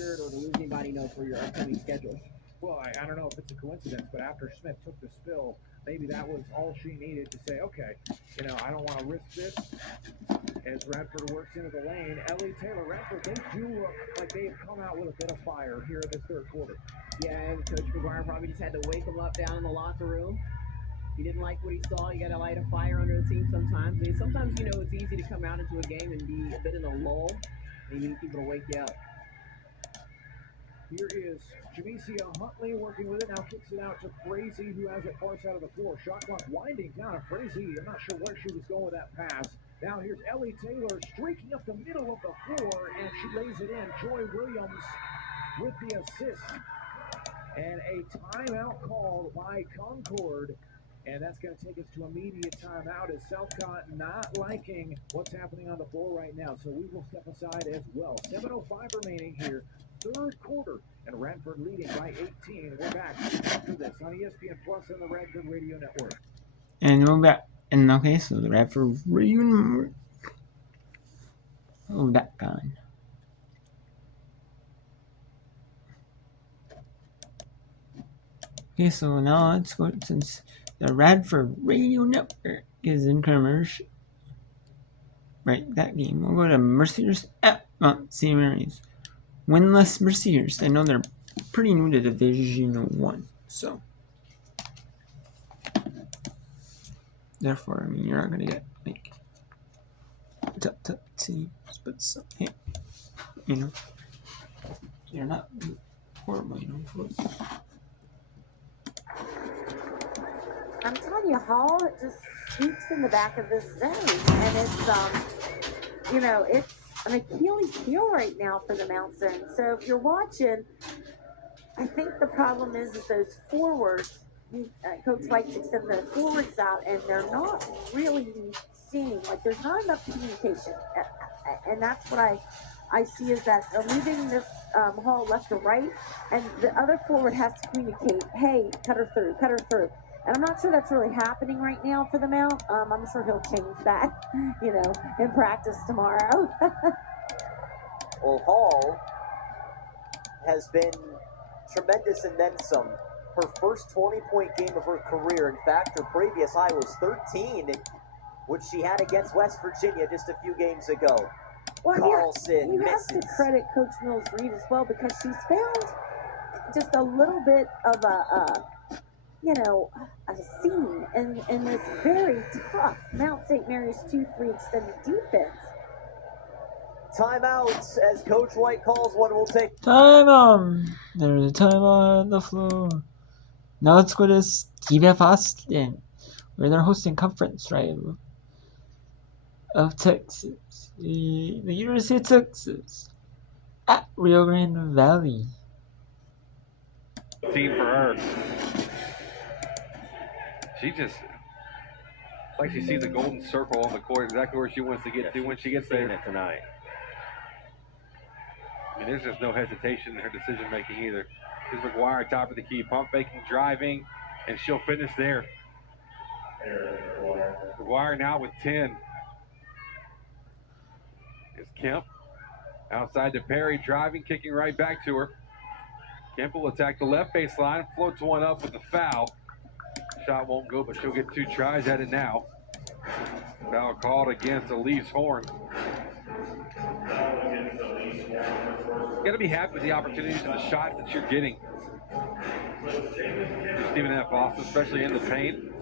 or to lose anybody know for your upcoming schedule? Well, I don't know if it's a coincidence, but after Smith took the spill, maybe that was all she needed to say, okay, I don't want to risk this. As Radford works into the lane, Ellie Taylor, Radford, they do look like they've come out with a bit of fire here in this third quarter. Yeah, and Coach McGuire probably just had to wake him up down in the locker room. He didn't like what he saw. You got to light a fire under the team sometimes. I mean, sometimes, it's easy to come out into a game and be a bit in a lull, and you need people to wake you up. Here is Jamesia Huntley working with it. Now kicks it out to Frazee, who has it far side of the floor. Shot clock winding down. And Frazee, I'm not sure where she was going with that pass. Now here's Ellie Taylor streaking up the middle of the floor, and she lays it in. Joy Williams with the assist. And a timeout called by Concord. And that's going to take us to immediate timeout as Southcott not liking what's happening on the floor right now. So we will step aside as well. 7:05 remaining here. Third quarter, and Radford leading by 18. We're back after this on ESPN Plus and the Radford Radio Network. And we're back. And okay, so the Radford Radio Network. Oh, that gone. Okay, so now let's go, since the Radford Radio Network is in commercial. Right, that game. We'll go to Mercyhurst at Mount St. Mary's. Winless Mercyhurst. I know they're pretty new to Division 1, so therefore, you're not gonna get like tough teams, but some, hey, you're not horrible, I'm telling you, Hall just sneaks in the back of this zone, and it's it's an Achilles heel right now for the Mount Zone. So if you're watching, I think the problem is those forwards. Coach likes to extend those forwards out, and they're not really seeing, like, there's not enough communication, and that's what I see is that they're moving this Hall left to right, and the other forward has to communicate, hey, cut her through. And I'm not sure that's really happening right now for the Mount. I'm sure he'll change that, in practice tomorrow. Well, Hall has been tremendous and then some. Her first 20-point game of her career. In fact, her previous high was 13, which she had against West Virginia just a few games ago. Well, Carlson you have to credit Coach Mills Reed as well, because she's found just a little bit of a seam in this very tough Mount St. Mary's 2-3 extended defense. Timeouts as Coach White calls one. We'll take time. There's a time on the floor. Now let's go to Steve F. Austin, where they're hosting conference rival of Texas, the University of Texas, at Rio Grande Valley. Team for her. She just, like she sees a golden circle on the court, exactly where she wants to get to when she gets there tonight. I mean, there's just no hesitation in her decision making either. Here's McGuire, top of the key, pump faking, driving, and she'll finish there. McGuire now with 10. Here's Kemp, outside to Perry, driving, kicking right back to her. Kemp will attack the left baseline, floats one up with the foul. Shot won't go, but she'll get 2 tries at it now. Foul called against Elise Horn. You got to be happy with the opportunities and the shots that you're getting. Stephen F. Austin, especially in the paint.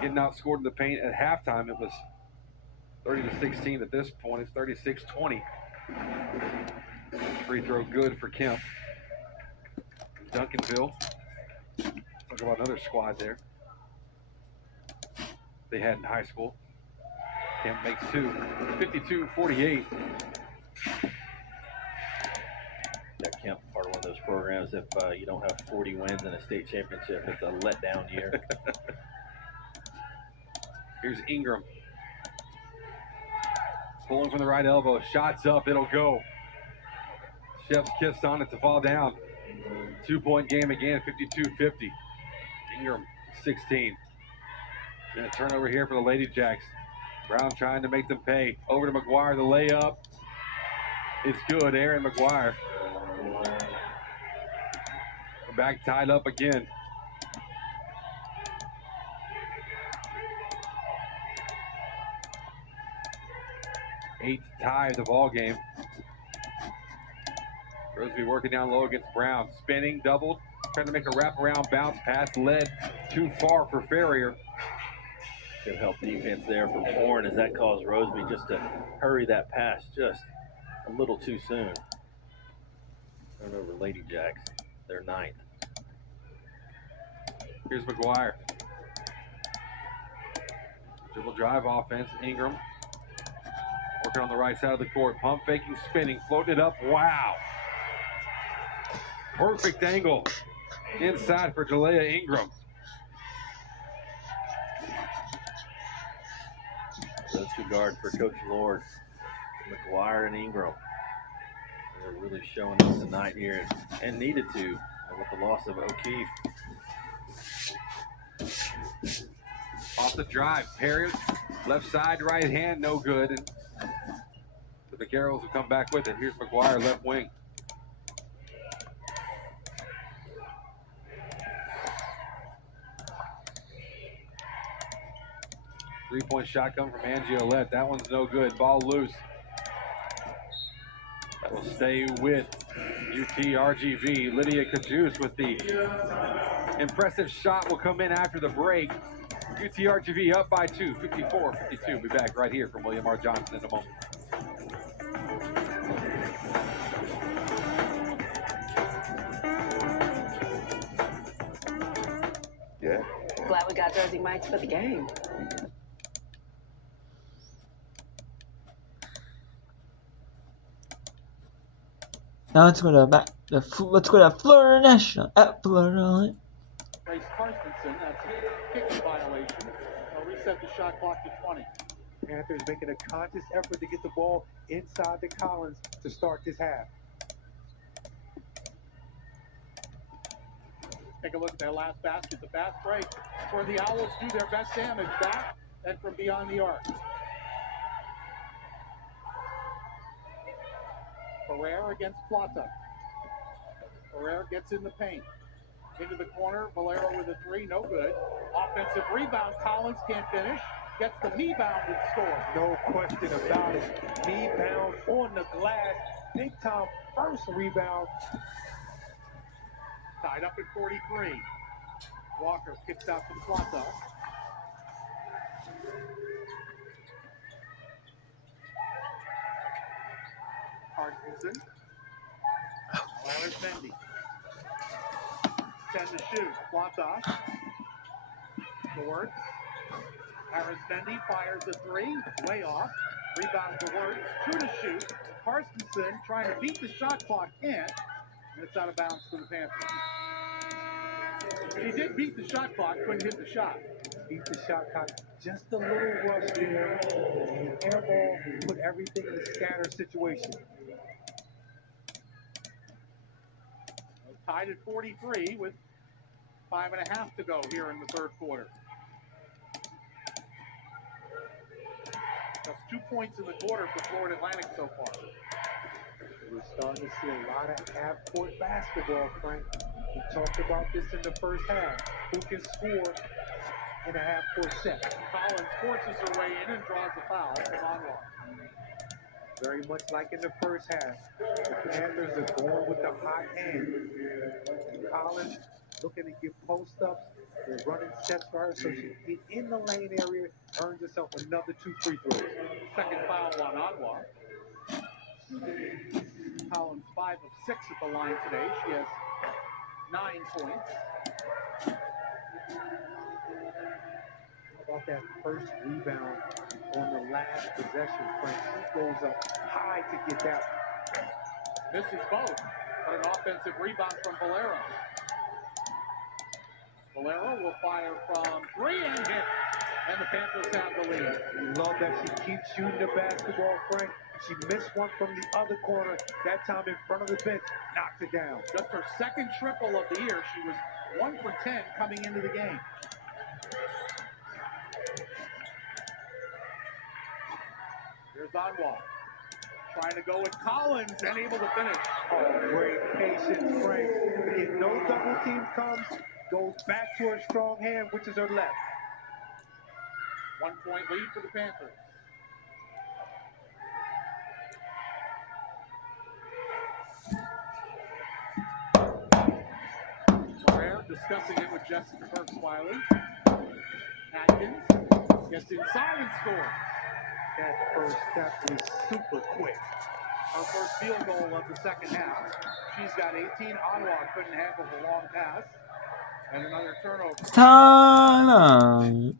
Getting outscored in the paint at halftime, it was 30-16. At this point, it's 36-20. Free throw good for Kemp. Duncanville. Talk about another squad there they had in high school. Kemp makes 2. 52-48. Kemp, part of one of those programs, if you don't have 40 wins in a state championship, it's a letdown year. Here's Ingram. Pulling from the right elbow. Shots up. It'll go. Chef's kiss on it to fall down. 2-point game again. 52-50. Ingram, 16. And a turnover here for the Lady Jacks. Brown trying to make them pay. Over to McGuire, the layup. It's good, Aaron McGuire. Back tied up again. 8 to tie the ball game. Roseby working down low against Brown. Spinning, doubled, trying to make a wraparound bounce pass. Led too far for Ferrier. Good help defense there from Horn as that caused Roseby just to hurry that pass just a little too soon. Turnover Lady Jacks, their 9th. Here's McGuire. Dribble drive offense. Ingram working on the right side of the court. Pump faking, spinning, floating it up. Wow. Perfect angle inside for Jalea Ingram. Those two guards for Coach Lord, McGuire and Ingram. They're really showing us tonight here and needed to with the loss of O'Keefe. Off the drive, Perry, left side, right hand, no good. And the Vaqueros will come back with it. Here's McGuire, left wing. Three-point shot coming from Angie Olette. That one's no good. Ball loose. That will stay with UT RGV. Lydia Kajus with the impressive shot will come in after the break. UT RGV up by 2, 54-52. We'll be back right here from William R. Johnson in a moment. Yeah. Glad we got Jersey Mike's for the game. Now let's go to Florida National at Florida. Bryce Carstensen, that's a kicking violation. They'll reset the shot clock to 20. Panthers making a conscious effort to get the ball inside the Collins to start this half. Take a look at their last basket, the fast break. That's where the Owls do their best damage, back and from beyond the arc. Ferrer against Plata. Ferrer gets in the paint. Into the corner, Valero with a 3, no good. Offensive rebound, Collins can't finish. Gets the rebound and scores. No question about it. Rebound on the glass. Big time first rebound. Tied up at 43. Walker kicks out to Plata. Carstensen. Larry Mendy. 10 to shoot. Plata. Gewertz. Harris Mendy fires a 3. Way off. Rebound Gewertz. 2 to shoot. Carstensen trying to beat the shot clock. Can't. And it's out of bounds for the Panthers. He did beat the shot clock. Couldn't hit the shot. Beat the shot clock. Just a little rush there. And air ball put everything in a scatter situation. Tied at 43 with 5.5 to go here in the third quarter. That's 2 points in the quarter for Florida Atlantic so far. We're starting to see a lot of half-court basketball, Frank. We talked about this in the first half. Who can score in a half-court set? Collins forces her way in and draws a foul from Anwar. Very much like in the first half. The Panthers are going with the hot hand. Collins looking to get post-ups. They're running sets for her so she can get in the lane area, earns herself another 2 free throws. Second foul on Anwar. Collins 5 of 6 at the line today. She has 9 points. How about that first rebound on the last possession, Frank? She goes up high to get that. Misses both, but an offensive rebound from Valero. Valero will fire from 3 and hit, and the Panthers have the lead. Love that she keeps shooting the basketball, Frank. She missed one from the other corner, that time in front of the bench, knocks it down. Just her second triple of the year. She was 1 for 10 coming into the game. Here's Anwar. Trying to go with Collins and able to finish. Oh, great patience, Frank. If no double team comes, goes back to her strong hand, which is her left. 1 point lead for the Panthers. Barrera discussing it with Jessica Burks-Wiley. Atkins gets inside and scores. That first step is super quick. Her first field goal of the second half. She's got 18. Ottawa couldn't handle the long pass. And another turnover. Time.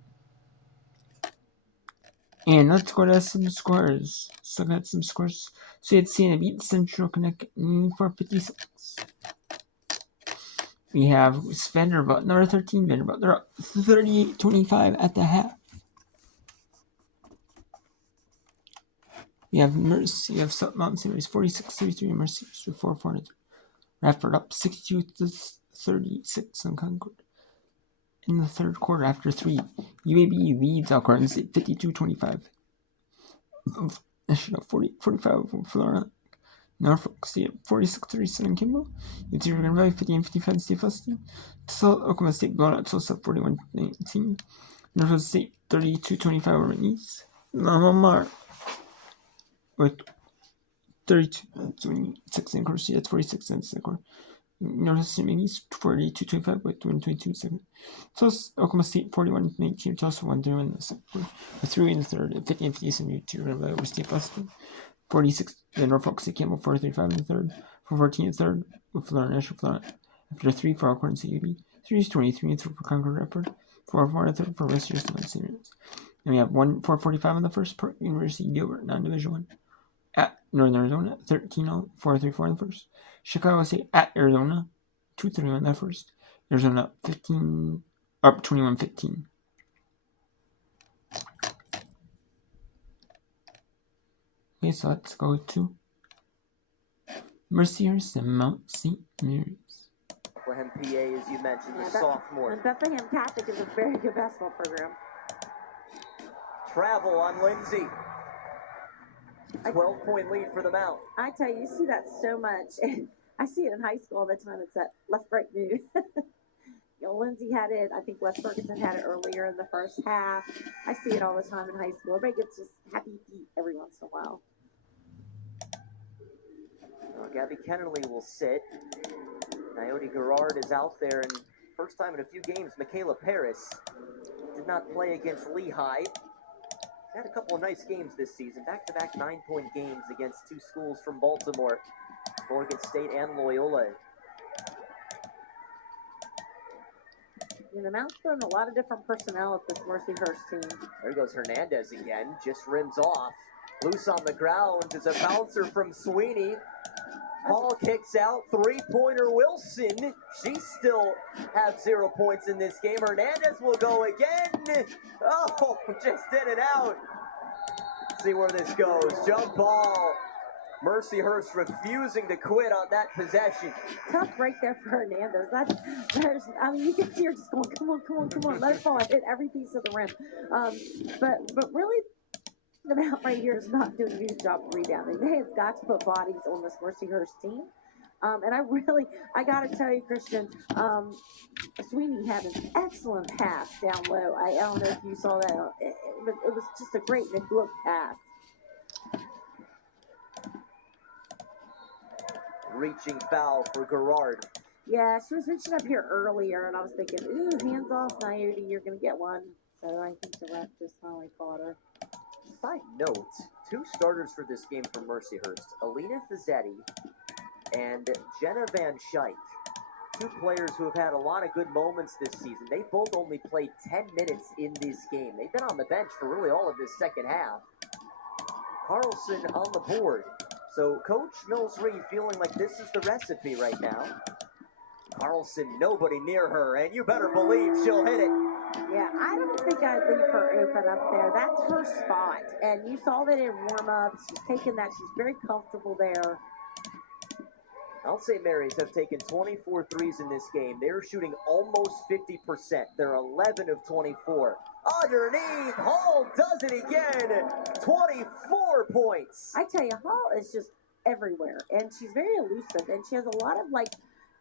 And let's go to some scores. So got some scores. So it's Siena beat Central Connecticut 94-56. We have Vanderbilt, number 13 Vanderbilt. They're up 38-25 at the half. We have Mercy, you have Mountain Series 46-33, Mercy with 4-4. Radford up 62-36 on Concord. In the third quarter, after 3, UAB leads Alcorn State 52-25. National 45 for Florida. Norfolk State 46-37 Kimball. UT River Valley 50-55 Steve Austin. Oklahoma State blown out Tulsa 41-19. Norfolk State 32-25 over East. Lamar with 32-26 in course. That's 46 cents in the quarter. North State East 42-25 with 22 seconds. Tulsa Oklahoma State 41-19. Tulsa 1-3 in the second quarter. With 3 in the third. 50-57 UT River Valley over Steve Austin. 46, then Norfolk State Campbell 4-35 in the third, 4-14 in the third, with Florida National Florida. After 3 for Alcorn CUB, 3-23 in the third for Concord Rapid, 4-4 in the third for West Houston Seniors. And we have 4:45 in the first for University of Gilbert, non-division 1, at Northern Arizona, 13-0, 4-3-4 in the first. Chicago State at Arizona, 2-31 in the first. Arizona up 21-15. Okay, so let's go to Mercyhurst and Mount St. Mary's. Bethlehem, PA, as you mentioned, the sophomore. And Bethlehem Catholic is a very good basketball program. Travel on Lindsay. 12-point lead for the Mount. I tell you, you see that so much. I see it in high school all the time. It's that left-right move. Lindsay had it. I think West Ferguson had it earlier in the first half. I see it all the time in high school. Everybody gets just happy feet every once in a while. Well, Gabby Kennelly will sit. Naomi Garrard is out there, and first time in a few games, Michaela Paris did not play against Lehigh. Had a couple of nice games this season, back-to-back 9-point games against 2 schools from Baltimore, Morgan State and Loyola. The Mount's throwing a lot of different personnel at this Mercyhurst team. There goes Hernandez again, just rims off. Loose on the ground is a bouncer from Sweeney. Hall kicks out, 3-pointer Wilson. She still has 0 points in this game. Hernandez will go again. Oh, just in and out. See where this goes. Jump ball. Mercyhurst refusing to quit on that possession. Tough break there for Hernandez. You can see her just going, come on, let it fall. I hit every piece of the rim. But really, the Mount right here is not doing a good job of rebounding. They have got to put bodies on this Mercyhurst team. And I got to tell you, Christian, Sweeney had an excellent pass down low. I don't know if you saw that. It was just a great look pass. Reaching foul for Garrard. Yeah, she was reaching up here earlier, and I was thinking, ooh, hands off, Naomi, you're going to get one. So I think the ref just finally caught her. Side note, 2 starters for this game from Mercyhurst, Alina Fazzetti and Jenna Van Schaik. 2 players who have had a lot of good moments this season. They both only played 10 minutes in this game. They've been on the bench for really all of this second half. Carlson on the board. So Coach Mills Reed feeling like this is the recipe right now. Carlson, nobody near her, and you better believe she'll hit it. Yeah, I don't think I'd leave her open up there. That's her spot. And you saw that in warm-up. She's taken that. She's very comfortable there. Mount St. Mary's have taken 24 threes in this game. They're shooting almost 50%. They're 11 of 24. Underneath, Hall does it again. 24 4 points. I tell you, Hall is just everywhere, and she's very elusive, and she has a lot of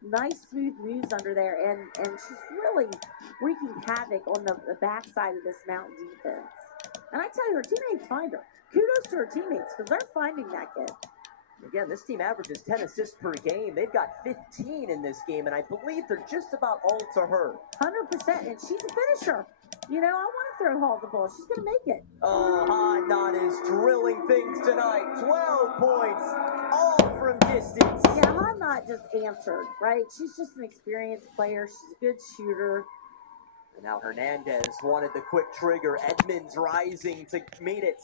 nice smooth moves under there, and she's really wreaking havoc on the backside of this Mountain defense. And I tell you, her teammates find her. Kudos to her teammates because they're finding that kid. Again, this team averages 10 assists per game. They've got 15 in this game, and I believe they're just about all to her. 100%, and she's a finisher. You know, I want to throw Hall the ball. She's going to make it. Oh, Hot Knot is drilling things tonight. 12 points, all from distance. Yeah, Hot Knot just answered, right? She's just an experienced player. She's a good shooter. And now Hernandez wanted the quick trigger. Edmonds rising to meet it.